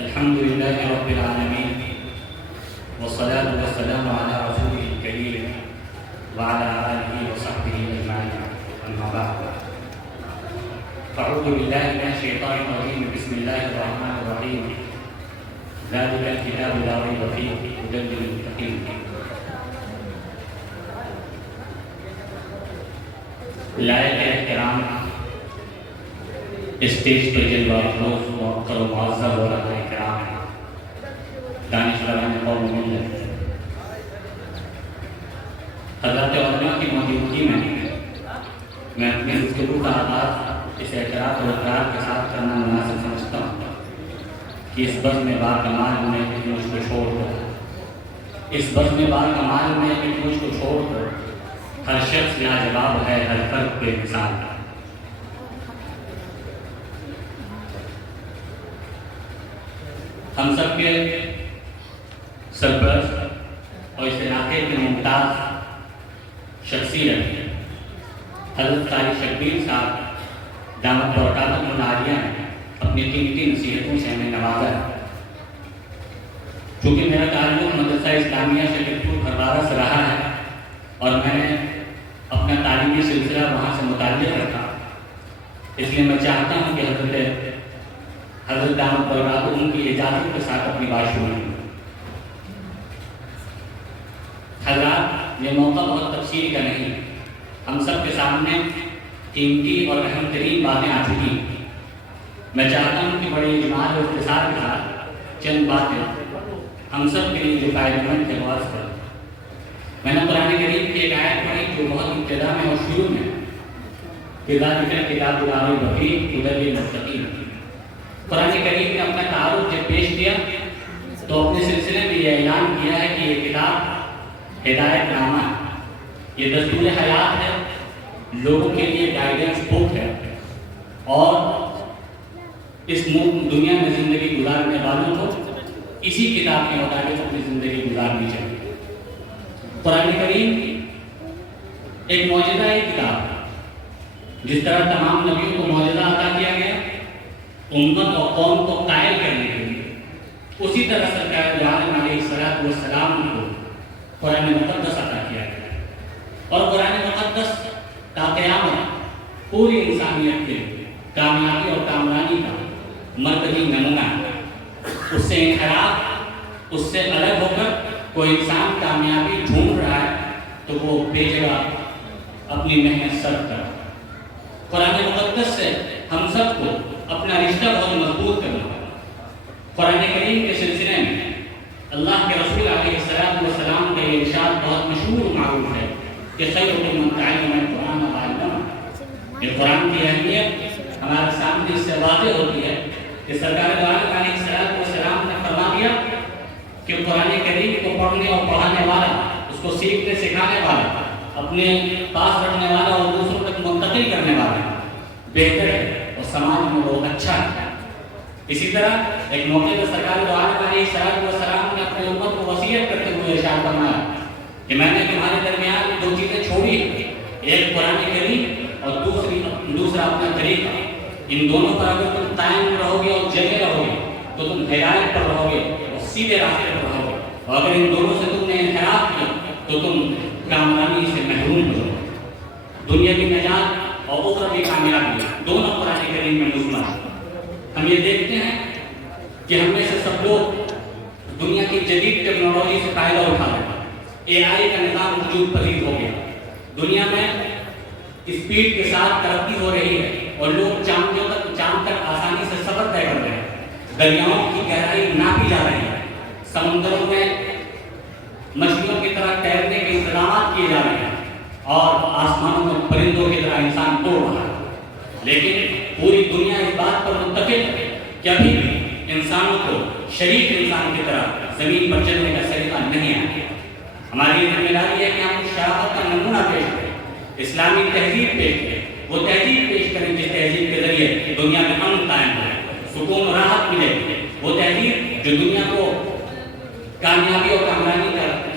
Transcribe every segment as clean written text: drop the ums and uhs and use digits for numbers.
الحمد لله رب العالمين والصلاة والسلام على رسوله الكريم وعلى آله وصحبه أجمعين أما بعد فأعوذ بالله من الشيطان الرجيم بسم الله الرحمن الرحيم ذلك الكتاب لا ريب فيه هدى للمتقين لائق احترام اسٹیج پر جلوہ افروز موقر و معذب علماء کرام دانشوران قوم ملت، حضرت علماء کی موجودگی میں اپنی گفتگو کا آغاز اس اعتراف و اقرار کے ساتھ کرنا مناسب سمجھتا ہوں کہ اس بزم باکمال میں مجھ کو چھوڑ کر مجھ کو چھوڑ کر ہر شخص لاجواب ہے، ہر فرد بے مثال ہے۔ ہم سب کے سرپرست اور اس علاقے کے ممتاز شخصیت حضرت قاری شبیر صاحب دامت برکاتہم العالیہ نے اپنی قیمتی نصیحتوں سے ہمیں نوازا ہے۔ چونکہ میرا تعلق مدرسہ اسلامیہ شریف خربارہ سے رہا ہے اور میں نے اپنا تعلیمی سلسلہ وہاں سے متعلق رکھا، اس لیے میں چاہتا ہوں کہ حضرت دامت برکاتہم کی اجازت کے ساتھ اپنی بات شروع کروں۔ حضرات، یہ موقع بہت تفصیل کا نہیں، ہم سب کے سامنے قیمتی اور اہم ترین باتیں آ چکی ہیں۔ میں چاہتا ہوں کہ بڑے اجمال اور اختصار کے ساتھ چند باتیں ہم سب کے لیے جو فائدہ مند ہے غور کریں۔ میں نے قرآن کریم کی ایک آیت پڑھی جو بہت ابتدا میں اور شروع میں ذالک الکتاب لا ریب فیہ ھدی للمتقین۔ قرآن کریم نے اپنا تعارف جب پیش کیا تو اپنے سلسلے میں یہ اعلان کیا ہے کہ یہ کتاب ہدایت نامہ ہے، یہ دستور حیات ہے، لوگوں کے لیے گائیڈنس بک ہے، اور اس دنیا میں زندگی گزارنے والوں کو اسی کتاب کے مطابق اپنی زندگی گزارنی چاہیے۔ قرآن کریم ایک معجزہ کتاب ہے، جس طرح تمام نبیوں کو معجزہ عطا کیا گیا امت اور قوم کو قائل کرنے کے لیے، اسی طرح سرکار دو عالم علیہ السلام کو قرآن مقدس عطا کیا گیا، اور قرآن مقدس تا قیامت پوری انسانیت کے کامیابی اور کامرانی کا مرکزی نمونہ ہے۔ اس سے انحراف، اس سے الگ ہو کر کوئی انسان کامیابی ڈھونڈ رہا ہے تو وہ بے جگہ اپنی محنت صرف کر۔ قرآن مقدس سے ہم سب کو اپنا رشتہ بہت مضبوط کرنا ہے۔ قرآن کریم کے سلسلے میں اللہ کے رسول علیہ السلام کا یہ ارشاد بہت مشہور و معروف ہے کہ خیرکم من تعلم القرآن وعلمہ۔ یہ قرآن کی اہمیت ہمارے سامنے اس سے واضح ہوتی ہے کہ سرکار دو عالم علیہ السلام نے فرما دیا کہ قرآن کریم کو پڑھنے اور پڑھانے والا، اس کو سیکھنے سکھانے والا، اپنے پاس رکھنے والا اور دوسروں تک منتقل کرنے والا بہتر ہے اور سماج میں بہت اچھا ہے۔ اسی طرح ایک موقع پر سرکار دو عالم علیہ السلام نے اپنے امت کو وصیت کرتے ہوئے ارشاد فرمایا کہ میں نے تمہارے درمیان دو چیزیں چھوڑی ہیں، ایک قرآن کریم اور دوسرا اپنا طریقہ۔ ان دونوں پر اگر تم قائم رہو گے اور جمے رہو گے تو تم ہدایت پر رہو گے اور سیدھے راستے پر رہو گے، اور اگر ان دونوں سے تم نے انحراف کیا تو تم کامرانی سے محروم ہو جاؤ گے۔ دنیا کی نجات اور اخروی کامیابی دونوں قرآن کریم میں مضمر ہے۔ ہم یہ دیکھتے ہیں کہ ہم میں سے سب لوگ دنیا کی جدید ٹیکنالوجی سے فائدہ اٹھا رہے ہیں۔ AI کا نظام وجود پذیر ہو گیا، دنیا میں اسپیڈ کے ساتھ ترقی ہو رہی ہے اور لوگ چاند تک آسانی سے سفر طے کر رہے ہیں، دریاؤں کی گہرائی ناپی جا رہی ہے، سمندروں میں مچھلیوں کی طرح تیرنے کے انتظامات کیے جا رہے ہیں، اور آسمانوں میں پرندوں کی طرح انسان توڑ رہا ہے۔ لیکن پوری دنیا اس بات پر متفق ہے کہ ابھی بھی انسانوں کو شریک انسان کی طرح زمین پر چلنے کا سلیقہ نہیں آیا۔ ہماری ذمہ داری ہے کہ ہم شرافت کا نمونہ پیش کریں، اسلامی تہذیب پیش کریں، وہ تہذیب پیش کریں جس تہذیب کے ذریعے دنیا میں امن قائم ہو، سکون و راحت ملے، وہ تہذیب جو دنیا کو کامیابی اور کامرانی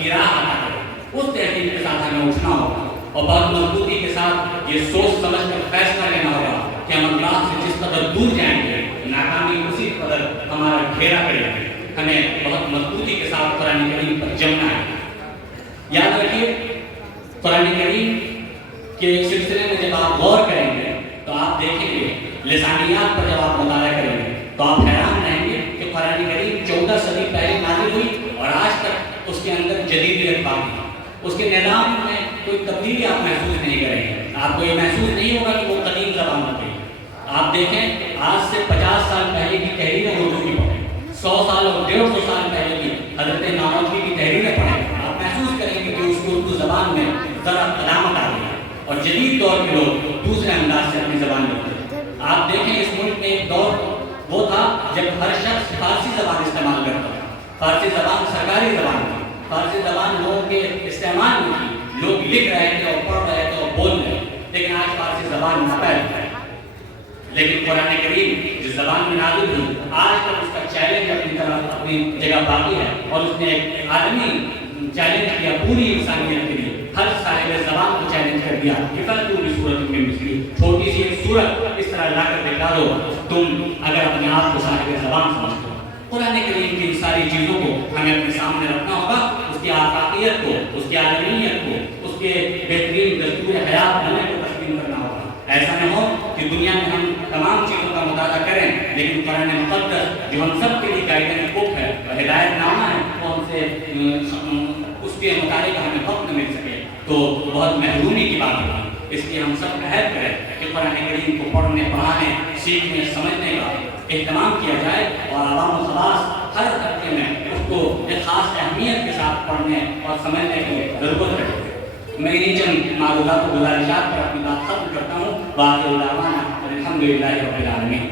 کی راہ عطا کرے، اس تہذیب کے ساتھ ہمیں اٹھنا ہوگا اور بہت مضبوطی کے ساتھ یہ سوچ سمجھ کر فیصلہ لینا ہوگا کہ ہم اللہ سے جس قدر دور جائیں گے ناکامی اسی قدر ہمارا گھیرا کرے ہمیں بہت مضبوطی کے ساتھ قرآن کریم پر جمنا ہے. یاد رکھیے قرآن کریم کے سلسلے میں جب آپ غور کریں گے تو آپ دیکھیں گے لسانیات پر جب آپ مطالعہ کریں گے تو آپ حیران رہیں گے کہ قرآن کریم 14 صدی پہلے نازل ہوئی اور آج تک اس کے اندر جدیدیت باقی ہے. اس کے نظام میں کوئی تبدیلی آپ محسوس نہیں کریں گے. آپ کو یہ محسوس نہیں ہوگا کہ وہ قدیم زبان ہو گئی. آپ دیکھیں آج سے 50 سال پہلے کی تحریریں اردو کی پڑھیں, 100 سال اور 150 سال پہلے کی حضرت نانوتوی کی تحریریں پڑھیں, آپ محسوس کریں گے کہ اس کو اردو زبان میں ذرا قدامت آ گئی ہے اور جدید دور کے لوگ دوسرے انداز سے اپنی زبان میں ہوتے ہیں. آپ دیکھیں اس ملک میں ایک دور وہ تھا جب ہر شخص فارسی زبان استعمال کرتا تھا. فارسی زبان سرکاری زبان تھی, فارسی زبان لوگوں کے استعمال میں تھی, لوگ لکھ رہے تھے اور پڑھ رہے تھے اور بول رہے تھے. لیکن آج فارسی زبان ناپید ہے. لیکن قرآن کریم جس زبان میں نازل ہوئی آج تک اس کا چیلنج اپنی طرف اپنی جگہ باقی ہے اور اس نے ایک عالمی چیلنج کیا پوری انسانیت کے لیے. ہر صاحب زبان کو چیلنج کر دیا کہ فَأْتُوا بِسُورَةٍ مِّن مِّثْلِهِ, چھوٹی سی ایک سورت اس طرح لا کر دکھا دو تم اگر اپنے آپ کو صاحب زبان سمجھتے ہو. قرآن کریم کی ان ساری چیزوں کو ہمیں اپنے سامنے رکھنا ہوگا, اس کی آفاقیت کو, اس کی عالمیت کو, اس کے بہترین دستور حیات ہونے کو تسلیم کرنا ہوگا. ایسا نہ ہو کہ دنیا میں ہم تمام چیزوں کا مطالعہ کریں لیکن قرآن مقدس جو ہم سب کے لیے گائیڈنس بک ہے اور ہدایت نامہ ہے وہ ہم سے اس کے مطالعے کا ہمیں وقت نہ مل سکے تو بہت محرومی کی بات ہوگی. اس لیے ہم سب عہد کریں کہ قرآن کریم کو پڑھنے, پڑھانے, سیکھنے, سمجھنے کا اہتمام کیا جائے اور عوام و خواص ہر طبقے میں اس کو ایک خاص اہمیت کے ساتھ پڑھنے اور سمجھنے کی ضرورت ہے. میں انہیں چند معلومات و گزارشات پر اپنی بات ختم کرتا ہوں. باقی علماء الحمدللہ رب العالمین.